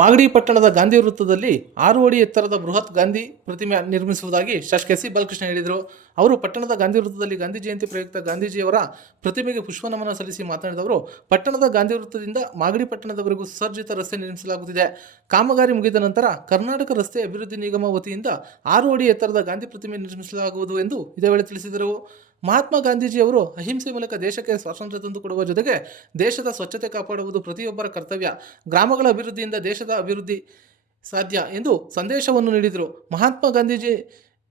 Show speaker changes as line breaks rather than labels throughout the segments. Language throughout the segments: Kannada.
ಮಾಗಡಿ ಪಟ್ಟಣದ ಗಾಂಧಿ ವೃತ್ತದಲ್ಲಿ ಆರು ಅಡಿ ಎತ್ತರದ ಬೃಹತ್ ಗಾಂಧಿ ಪ್ರತಿಮೆ ನಿರ್ಮಿಸುವುದಾಗಿ ಶಾಸಕ ಎಸ್ ಸಿ ಬಾಲಕೃಷ್ಣ ಹೇಳಿದರು. ಅವರು ಪಟ್ಟಣದ ಗಾಂಧಿ ವೃತ್ತದಲ್ಲಿ ಗಾಂಧಿ ಜಯಂತಿ ಪ್ರಯುಕ್ತ ಗಾಂಧೀಜಿಯವರ ಪ್ರತಿಮೆಗೆ ಪುಷ್ಪ ನಮನ ಸಲ್ಲಿಸಿ ಮಾತನಾಡಿದವರು, ಪಟ್ಟಣದ ಗಾಂಧಿ ವೃತ್ತದಿಂದ ಮಾಗಡಿ ಪಟ್ಟಣದವರೆಗೂ ಸುಸರ್ಜಿತ ರಸ್ತೆ ನಿರ್ಮಿಸಲಾಗುತ್ತಿದೆ. ಕಾಮಗಾರಿ ಮುಗಿದ ನಂತರ ಕರ್ನಾಟಕ ರಸ್ತೆ ಅಭಿವೃದ್ಧಿ ನಿಗಮ ವತಿಯಿಂದ ಆರು ಅಡಿ ಎತ್ತರದ ಗಾಂಧಿ ಪ್ರತಿಮೆ ನಿರ್ಮಿಸಲಾಗುವುದು ಎಂದು ಇದೇ ವೇಳೆ ತಿಳಿಸಿದರು. ಮಹಾತ್ಮ ಗಾಂಧೀಜಿಯವರು ಅಹಿಂಸೆ ಮೂಲಕ ದೇಶಕ್ಕೆ ಸ್ವಾತಂತ್ರ್ಯ ತಂದು ಕೊಡುವ ಜೊತೆಗೆ ದೇಶದ ಸ್ವಚ್ಛತೆ ಕಾಪಾಡುವುದು ಪ್ರತಿಯೊಬ್ಬರ ಕರ್ತವ್ಯ. ಗ್ರಾಮಗಳ ಅಭಿವೃದ್ಧಿಯಿಂದ ದೇಶದ ಅಭಿವೃದ್ಧಿ ಸಾಧ್ಯ ಎಂದು ಸಂದೇಶವನ್ನು ನೀಡಿದರು. ಮಹಾತ್ಮ ಗಾಂಧೀಜಿ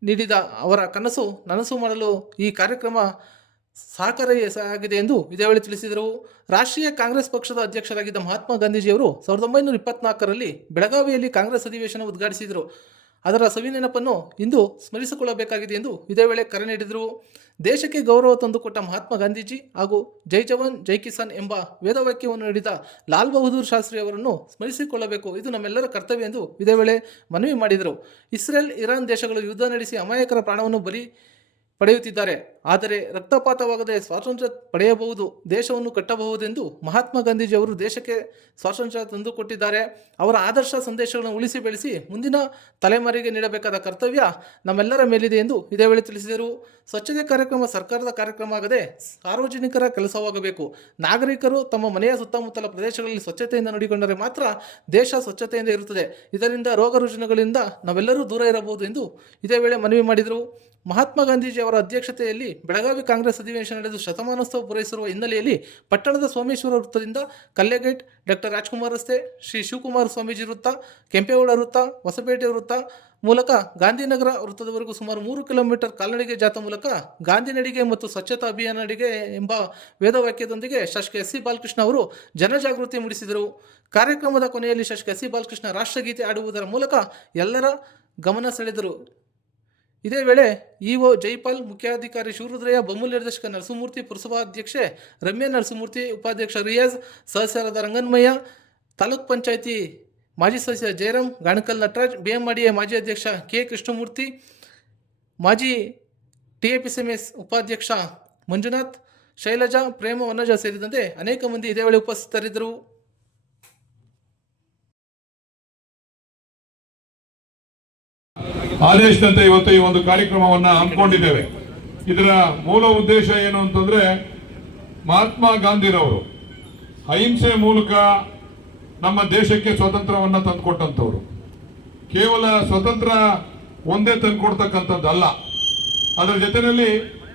ನೀಡಿದ ಅವರ ಕನಸು ನನಸು ಮಾಡಲು ಈ ಕಾರ್ಯಕ್ರಮ ಸಹಕಾರಿಯಾಗಿದೆ ಎಂದು ಇದೇ ವೇಳೆ ತಿಳಿಸಿದರು. ರಾಷ್ಟ್ರೀಯ ಕಾಂಗ್ರೆಸ್ ಪಕ್ಷದ ಅಧ್ಯಕ್ಷರಾಗಿದ್ದ ಮಹಾತ್ಮ ಗಾಂಧೀಜಿಯವರು ಸಾವಿರದ ಒಂಬೈನೂರ ಇಪ್ಪತ್ನಾಲ್ಕರಲ್ಲಿ ಬೆಳಗಾವಿಯಲ್ಲಿ ಕಾಂಗ್ರೆಸ್ ಅಧಿವೇಶನ ಉದ್ಘಾಟಿಸಿದರು. ಅದರ ಸವಿನೆನಪನ್ನು ಇಂದು ಸ್ಮರಿಸಿಕೊಳ್ಳಬೇಕಾಗಿದೆ ಎಂದು ಇದೇ ವೇಳೆ ಕರೆ ನೀಡಿದರು. ದೇಶಕ್ಕೆ ಗೌರವ ತಂದುಕೊಟ್ಟ ಮಹಾತ್ಮ ಗಾಂಧೀಜಿ ಹಾಗೂ ಜೈ ಜವಾನ್, ಜೈ ಕಿಸಾನ್ ಎಂಬ ವೇದವಾಕ್ಯವನ್ನು ನೀಡಿದ ಲಾಲ್ ಬಹದ್ದೂರ್ ಶಾಸ್ತ್ರಿ ಅವರನ್ನು ಸ್ಮರಿಸಿಕೊಳ್ಳಬೇಕು. ಇದು ನಮ್ಮೆಲ್ಲರ ಕರ್ತವ್ಯ ಎಂದು ಇದೇ ವೇಳೆ ಮನವಿ ಮಾಡಿದರು. ಇಸ್ರೇಲ್, ಇರಾನ್ ದೇಶಗಳು ಯುದ್ಧ ನಡೆಸಿ ಅಮಾಯಕರ ಪ್ರಾಣವನ್ನು ಬಲಿ ಪಡೆಯುತ್ತಿದ್ದಾರೆ. ಆದರೆ ರಕ್ತಪಾತವಾಗದೆ ಸ್ವಾತಂತ್ರ್ಯ ಪಡೆಯಬಹುದು, ದೇಶವನ್ನು ಕಟ್ಟಬಹುದೆಂದು ಮಹಾತ್ಮ ಗಾಂಧೀಜಿ ಅವರು ದೇಶಕ್ಕೆ ಸ್ವಾತಂತ್ರ್ಯ ತಂದುಕೊಟ್ಟಿದ್ದಾರೆ. ಅವರ ಆದರ್ಶ ಸಂದೇಶಗಳನ್ನು ಉಳಿಸಿ ಬೆಳೆಸಿ ಮುಂದಿನ ತಲೆಮಾರಿಗೆ ನೀಡಬೇಕಾದ ಕರ್ತವ್ಯ ನಮ್ಮೆಲ್ಲರ ಮೇಲಿದೆ ಎಂದು ಇದೇ ವೇಳೆ ತಿಳಿಸಿದರು. ಸ್ವಚ್ಛತೆ ಕಾರ್ಯಕ್ರಮ ಸರ್ಕಾರದ ಕಾರ್ಯಕ್ರಮ ಆಗದೆ ಸಾರ್ವಜನಿಕರ ಕೆಲಸವಾಗಬೇಕು. ನಾಗರಿಕರು ತಮ್ಮ ಮನೆಯ ಸುತ್ತಮುತ್ತಲ ಪ್ರದೇಶಗಳಲ್ಲಿ ಸ್ವಚ್ಛತೆಯಿಂದ ನೋಡಿಕೊಂಡರೆ ಮಾತ್ರ ದೇಶ ಸ್ವಚ್ಛತೆಯಿಂದ ಇರುತ್ತದೆ. ಇದರಿಂದ ರೋಗ ರುಜಿನಗಳಿಂದ ನಾವೆಲ್ಲರೂ ದೂರ ಇರಬಹುದು ಎಂದು ಇದೇ ವೇಳೆ ಮನವಿ ಮಾಡಿದರು. ಮಹಾತ್ಮ ಗಾಂಧೀಜಿ ಅವರ ಅಧ್ಯಕ್ಷತೆಯಲ್ಲಿ ಬೆಳಗಾವಿ ಕಾಂಗ್ರೆಸ್ ಅಧಿವೇಶನ ನಡೆದು ಶತಮಾನೋತ್ಸವ ಪೂರೈಸಿರುವ ಹಿನ್ನೆಲೆಯಲ್ಲಿ ಪಟ್ಟಣದ ಸೋಮೇಶ್ವರ ವೃತ್ತದಿಂದ ಕಲ್ಲೆಗೇಟ್, ಡಾಕ್ಟರ್ ರಾಜ್ಕುಮಾರ್ ರಸ್ತೆ, ಶ್ರೀ ಶಿವಕುಮಾರ ಸ್ವಾಮೀಜಿ ವೃತ್ತ, ಕೆಂಪೇಗೌಡ ವೃತ್ತ, ಹೊಸಪೇಟೆ ವೃತ್ತ ಮೂಲಕ ಗಾಂಧಿನಗರ ವೃತ್ತದವರೆಗೂ ಸುಮಾರು ಮೂರು ಕಿಲೋಮೀಟರ್ ಕಾಲ್ನಡಿಗೆ ಜಾಥಾ ಮೂಲಕ ಗಾಂಧಿ ನಡಿಗೆ ಮತ್ತು ಸ್ವಚ್ಛತಾ ಅಭಿಯಾನ ನಡಿಗೆ ಎಂಬ ವೇದವಾಕ್ಯದೊಂದಿಗೆ ಶಾಸಕ ಎಸ್ ಸಿ ಬಾಲಕೃಷ್ಣ ಅವರು ಜನಜಾಗೃತಿ ಮೂಡಿಸಿದರು. ಕಾರ್ಯಕ್ರಮದ ಕೊನೆಯಲ್ಲಿ ಶಾಸಕ ಎಸ್ ಸಿ ಬಾಲಕೃಷ್ಣ ರಾಷ್ಟ್ರಗೀತೆ ಆಡುವುದರ ಮೂಲಕ ಎಲ್ಲರ ಗಮನ ಸೆಳೆದರು. ಇದೇ ವೇಳೆ ಇಒ ಜೈಪಾಲ್ ಮುಖ್ಯಾಧಿಕಾರಿ ಶಿವರುದ್ರಯ್ಯ ಬೊಮ್ಮಲ್ ನಿರ್ದೇಶಕ ನರಸಿಂಹಮೂರ್ತಿ, ಪುರಸಭಾ ಅಧ್ಯಕ್ಷೆ ರಮ್ಯಾ ನರಸಿಂಹಮೂರ್ತಿ, ಉಪಾಧ್ಯಕ್ಷ ರಿಯಾಜ್ ಸದಸ್ಯರಾದ ರಂಗನ್ಮಯ್ಯ, ತಾಲೂಕ್ ಪಂಚಾಯಿತಿ ಮಾಜಿ ಸದಸ್ಯ ಜಯರಾಮ್, ಗಾಣಕಲ್ ನಟರಾಜ್, ಬಿಎಂಆರ್ಡಿಎ ಮಾಜಿ ಅಧ್ಯಕ್ಷ ಕೆ ಕೃಷ್ಣಮೂರ್ತಿ, ಮಾಜಿ ಟಿಎಪಿಸಿಎಂಎಸ್ ಉಪಾಧ್ಯಕ್ಷ ಮಂಜುನಾಥ್, ಶೈಲಜಾ, ಪ್ರೇಮ ವನಜ ಸೇರಿದಂತೆ ಅನೇಕ ಮಂದಿ ಇದೇ ವೇಳೆ ಉಪಸ್ಥಿತರಿದ್ದರು.
ಆದೇಶದಂತೆ ಇವತ್ತು ಈ ಒಂದು ಕಾರ್ಯಕ್ರಮವನ್ನ ಹಮ್ಮಿಕೊಂಡಿದ್ದೇವೆ. ಇದರ ಮೂಲ ಉದ್ದೇಶ ಏನು ಅಂತಂದ್ರೆ ಮಹಾತ್ಮ ಗಾಂಧಿರವರು ಅಹಿಂಸೆ ಮೂಲಕ ನಮ್ಮ ದೇಶಕ್ಕೆ ಸ್ವಾತಂತ್ರ್ಯವನ್ನ ತಂದುಕೊಟ್ಟಂಥವ್ರು. ಕೇವಲ ಸ್ವತಂತ್ರ ಒಂದೇ ತಂದುಕೊಡ್ತಕ್ಕಂಥದ್ದಲ್ಲ ಅದರ ಜೊತೆಯಲ್ಲಿ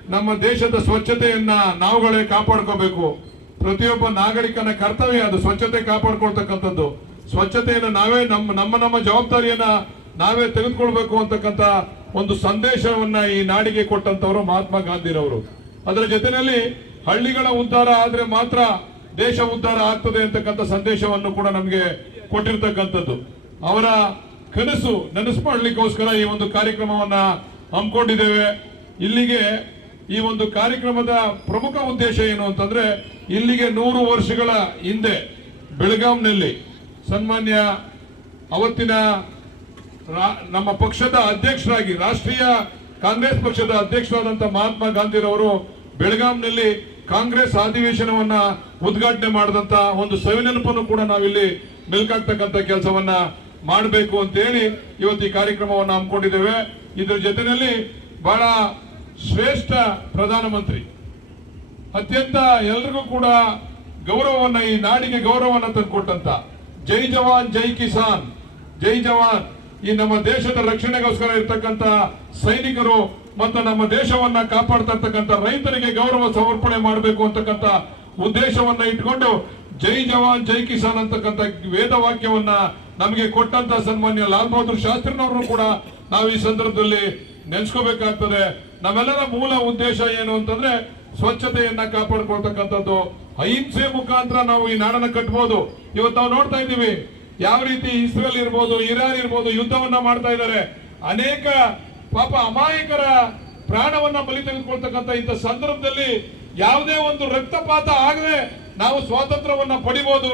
ನಮ್ಮ ದೇಶದ ಸ್ವಚ್ಛತೆಯನ್ನ ನಾವುಗಳೇ ಕಾಪಾಡ್ಕೋಬೇಕು. ಪ್ರತಿಯೊಬ್ಬ ನಾಗರಿಕನ ಕರ್ತವ್ಯ ಅದು ಸ್ವಚ್ಛತೆ ಕಾಪಾಡ್ಕೊಳ್ತಕ್ಕಂಥದ್ದು. ಸ್ವಚ್ಛತೆಯನ್ನು ನಾವೇ ನಮ್ಮ ನಮ್ಮ ನಮ್ಮ ಜವಾಬ್ದಾರಿಯನ್ನ ನಾವೇ ತೆಗೆದುಕೊಳ್ಬೇಕು ಅಂತಕ್ಕಂಥ ಒಂದು ಸಂದೇಶವನ್ನ ಈ ನಾಡಿಗೆ ಕೊಟ್ಟಂತವರು ಮಹಾತ್ಮ ಗಾಂಧಿರವರು. ಅದರ ಜೊತೆಯಲ್ಲಿ ಹಳ್ಳಿಗಳ ಉದ್ಧಾರ ಆದ್ರೆ ಮಾತ್ರ ದೇಶ ಉದ್ಧಾರ ಆಗ್ತದೆ ಅಂತಕ್ಕಂಥ ಸಂದೇಶವನ್ನು ಕೂಡ ನಮಗೆ ಕೊಟ್ಟಿರ್ತಕ್ಕಂಥದ್ದು. ಅವರ ಕನಸು ನನಸು ಮಾಡಲಿಕ್ಕೋಸ್ಕರ ಈ ಒಂದು ಕಾರ್ಯಕ್ರಮವನ್ನ ಹಮ್ಮಿಕೊಂಡಿದ್ದೇವೆ. ಇಲ್ಲಿಗೆ ಈ ಒಂದು ಕಾರ್ಯಕ್ರಮದ ಪ್ರಮುಖ ಉದ್ದೇಶ ಏನು ಅಂತಂದ್ರೆ, ಇಲ್ಲಿಗೆ ನೂರು ವರ್ಷಗಳ ಹಿಂದೆ ಬೆಳಗಾಂನಲ್ಲಿ ಸನ್ಮಾನ್ಯ ಅವತ್ತಿನ ನಮ್ಮ ಪಕ್ಷದ ಅಧ್ಯಕ್ಷರಾಗಿ, ರಾಷ್ಟ್ರೀಯ ಕಾಂಗ್ರೆಸ್ ಪಕ್ಷದ ಅಧ್ಯಕ್ಷರಾದಂತ ಮಹಾತ್ಮ ಗಾಂಧಿರವರು ಬೆಳಗಾಂನಲ್ಲಿ ಕಾಂಗ್ರೆಸ್ ಅಧಿವೇಶನವನ್ನ ಉದ್ಘಾಟನೆ ಮಾಡಿದಂತ ಒಂದು ಸವಿನೆನಪನ್ನು ಕೂಡ ನಾವಿಲ್ಲಿ ಮೆಲ್ಕಾಕ್ತಕ್ಕಂಥ ಕೆಲಸವನ್ನ ಮಾಡಬೇಕು ಅಂತ ಹೇಳಿ ಇವತ್ತು ಈ ಕಾರ್ಯಕ್ರಮವನ್ನು ಹಮ್ಮಿಕೊಂಡಿದ್ದೇವೆ. ಇದರ ಜೊತೆಯಲ್ಲಿ ಬಹಳ ಶ್ರೇಷ್ಠ ಪ್ರಧಾನಮಂತ್ರಿ, ಅತ್ಯಂತ ಎಲ್ರಿಗೂ ಕೂಡ ಗೌರವವನ್ನ, ಈ ನಾಡಿಗೆ ಗೌರವವನ್ನ ತಂದುಕೊಟ್ಟಂತ ಜೈ ಜವಾನ್, ಜೈ ಕಿಸಾನ್, ಜೈ ಜವಾನ್. ಈ ನಮ್ಮ ದೇಶದ ರಕ್ಷಣೆಗೋಸ್ಕರ ಇರ್ತಕ್ಕಂತ ಸೈನಿಕರು ಮತ್ತು ನಮ್ಮ ದೇಶವನ್ನ ಕಾಪಾಡ್ತಾ ಇರ್ತಕ್ಕಂಥ ರೈತರಿಗೆ ಗೌರವ ಸಮರ್ಪಣೆ ಮಾಡಬೇಕು ಅಂತಕ್ಕಂಥ ಉದ್ದೇಶವನ್ನ ಇಟ್ಕೊಂಡು ಜೈ ಜವಾನ್, ಜೈ ಕಿಸಾನ್ ಅಂತಕ್ಕಂಥ ವೇದವಾಕ್ಯವನ್ನ ನಮಗೆ ಕೊಟ್ಟಂತ ಸನ್ಮಾನ್ಯ ಲಾಲ್ ಬಹದ್ದೂರ್ ಶಾಸ್ತ್ರಿನವರು ಕೂಡ ನಾವು ಈ ಸಂದರ್ಭದಲ್ಲಿ ನೆನೆಸ್ಕೋಬೇಕಾಗ್ತದೆ. ನಮ್ಮೆಲ್ಲರ ಮೂಲ ಉದ್ದೇಶ ಏನು ಅಂತಂದ್ರೆ ಸ್ವಚ್ಛತೆಯನ್ನ ಕಾಪಾಡ್ಕೊಳ್ತಕ್ಕಂಥದ್ದು. ಅಹಿಂಸೆ ಮುಖಾಂತರ ನಾವು ಈ ನಾಡನ್ನ ಕಟ್ಬೋದು. ಇವತ್ತು ನಾವು ನೋಡ್ತಾ ಇದ್ದೀವಿ. ಯಾವ ರೀತಿ ಇಸ್ರೇಲ್ ಇರ್ಬೋದು, ಇರಾನ್ ಇರ್ಬೋದು ಯುದ್ಧವನ್ನ ಮಾಡ್ತಾ ಇದ್ದಾರೆ, ಅನೇಕ ಪಾಪ ಅಮಾಯಕರ ಪ್ರಾಣವನ್ನ ಬಲಿ ತೆಗೆದುಕೊಳ್ತಕ್ಕಂಥ ಇಂಥ ಸಂದರ್ಭದಲ್ಲಿ ಯಾವುದೇ ಒಂದು ರಕ್ತಪಾತ ಆಗದೆ ನಾವು ಸ್ವಾತಂತ್ರ್ಯವನ್ನ ಪಡಿಬಹುದು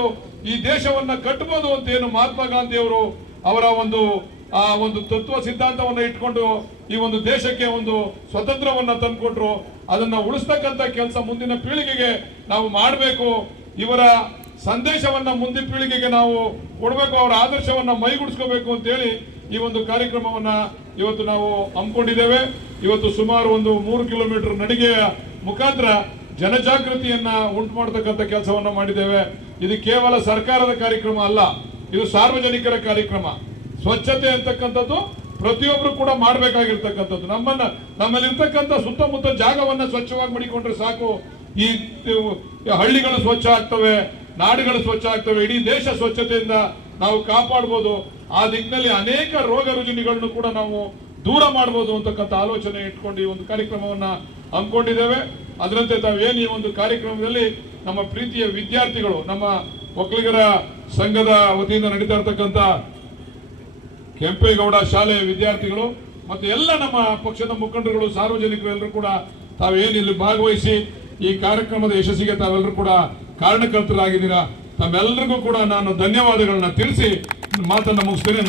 ಈ ದೇಶವನ್ನ ಕಟ್ಟಬಹುದು ಅಂತ ಏನು ಮಹಾತ್ಮ ಗಾಂಧಿ ಅವರು ಅವರ ಒಂದು, ಆ ಒಂದು ತತ್ವ ಸಿದ್ಧಾಂತವನ್ನ ಇಟ್ಕೊಂಡು ಈ ಒಂದು ದೇಶಕ್ಕೆ ಒಂದು ಸ್ವತಂತ್ರವನ್ನ ತಂದುಕೊಟ್ರು. ಅದನ್ನ ಉಳಿಸ್ತಕ್ಕಂಥ ಕೆಲಸ ಮುಂದಿನ ಪೀಳಿಗೆಗೆ ನಾವು ಮಾಡಬೇಕು. ಇವರ ಸಂದೇಶವನ್ನ ಮುಂದಿನ ಪೀಳಿಗೆಗೆ ನಾವು ಕೊಡಬೇಕು, ಅವರ ಆದರ್ಶವನ್ನ ಮೈಗೂಡಿಸ್ಕೋಬೇಕು ಅಂತೇಳಿ ಈ ಒಂದು ಕಾರ್ಯಕ್ರಮವನ್ನ ಇವತ್ತು ನಾವು ಹಮ್ಮಿಕೊಂಡಿದ್ದೇವೆ. ಇವತ್ತು ಸುಮಾರು ಒಂದು ಮೂರು ಕಿಲೋಮೀಟರ್ ನಡಿಗೆಯ ಮುಖಾಂತರ ಜನಜಾಗೃತಿಯನ್ನ ಉಂಟು ಮಾಡತಕ್ಕಂಥ ಕೆಲಸವನ್ನ ಮಾಡಿದ್ದೇವೆ. ಇದು ಕೇವಲ ಸರ್ಕಾರದ ಕಾರ್ಯಕ್ರಮ ಅಲ್ಲ, ಇದು ಸಾರ್ವಜನಿಕರ ಕಾರ್ಯಕ್ರಮ. ಸ್ವಚ್ಛತೆ ಅಂತಕ್ಕಂಥದ್ದು ಪ್ರತಿಯೊಬ್ರು ಕೂಡ ಮಾಡಬೇಕಾಗಿರ್ತಕ್ಕಂಥದ್ದು. ನಮ್ಮನ್ನ, ನಮ್ಮಲ್ಲಿರ್ತಕ್ಕಂಥ ಸುತ್ತಮುತ್ತ ಜಾಗವನ್ನ ಸ್ವಚ್ಛವಾಗಿ ಮಾಡಿಕೊಂಡ್ರೆ ಸಾಕು. ಈ ಹಳ್ಳಿಗಳು ಸ್ವಚ್ಛ ಆಗ್ತವೆ ನಾಡುಗಳು ಸ್ವಚ್ಛ ಆಗ್ತವೆ, ಇಡೀ ದೇಶ ಸ್ವಚ್ಛತೆಯಿಂದ ನಾವು ಕಾಪಾಡ್ಬೋದು. ಆ ದಿಕ್ಕಿನಲ್ಲಿ ಅನೇಕ ರೋಗ ರುಜಿನಿಗಳನ್ನು ಕೂಡ ನಾವು ದೂರ ಮಾಡ್ಬೋದು ಅಂತಕ್ಕಂಥ ಆಲೋಚನೆ ಇಟ್ಕೊಂಡು ಈ ಒಂದು ಕಾರ್ಯಕ್ರಮವನ್ನ ಹಮ್ಮಿಕೊಂಡಿದ್ದೇವೆ. ಅದರಂತೆ ತಾವೇನು ಈ ಒಂದು ಕಾರ್ಯಕ್ರಮದಲ್ಲಿ ನಮ್ಮ ಪ್ರೀತಿಯ ವಿದ್ಯಾರ್ಥಿಗಳು, ನಮ್ಮ ಒಕ್ಕಲಿಗರ ಸಂಘದ ವತಿಯಿಂದ ನಡೀತಾ ಇರ್ತಕ್ಕಂಥ ಕೆಂಪೇಗೌಡ ಶಾಲೆಯ ವಿದ್ಯಾರ್ಥಿಗಳು ಮತ್ತು ಎಲ್ಲ ನಮ್ಮ ಪಕ್ಷದ ಮುಖಂಡರುಗಳು ಸಾರ್ವಜನಿಕರು ಎಲ್ಲರೂ ಕೂಡ ತಾವೇನು ಇಲ್ಲಿ ಭಾಗವಹಿಸಿ ಈ ಕಾರ್ಯಕ್ರಮದ ಯಶಸ್ಸಿಗೆ ತಾವೆಲ್ಲರೂ ಕೂಡ ಕಾರಣಕರ್ತರಾಗಿದ್ದೀರಾ ತಮ್ಮೆಲ್ಲರಿಗೂ ಕೂಡ ನಾನು ಧನ್ಯವಾದಗಳನ್ನ ತಿಳಿಸಿ ಮಾತನ್ನ ಮುಗಿಸ್ತೇನೆ.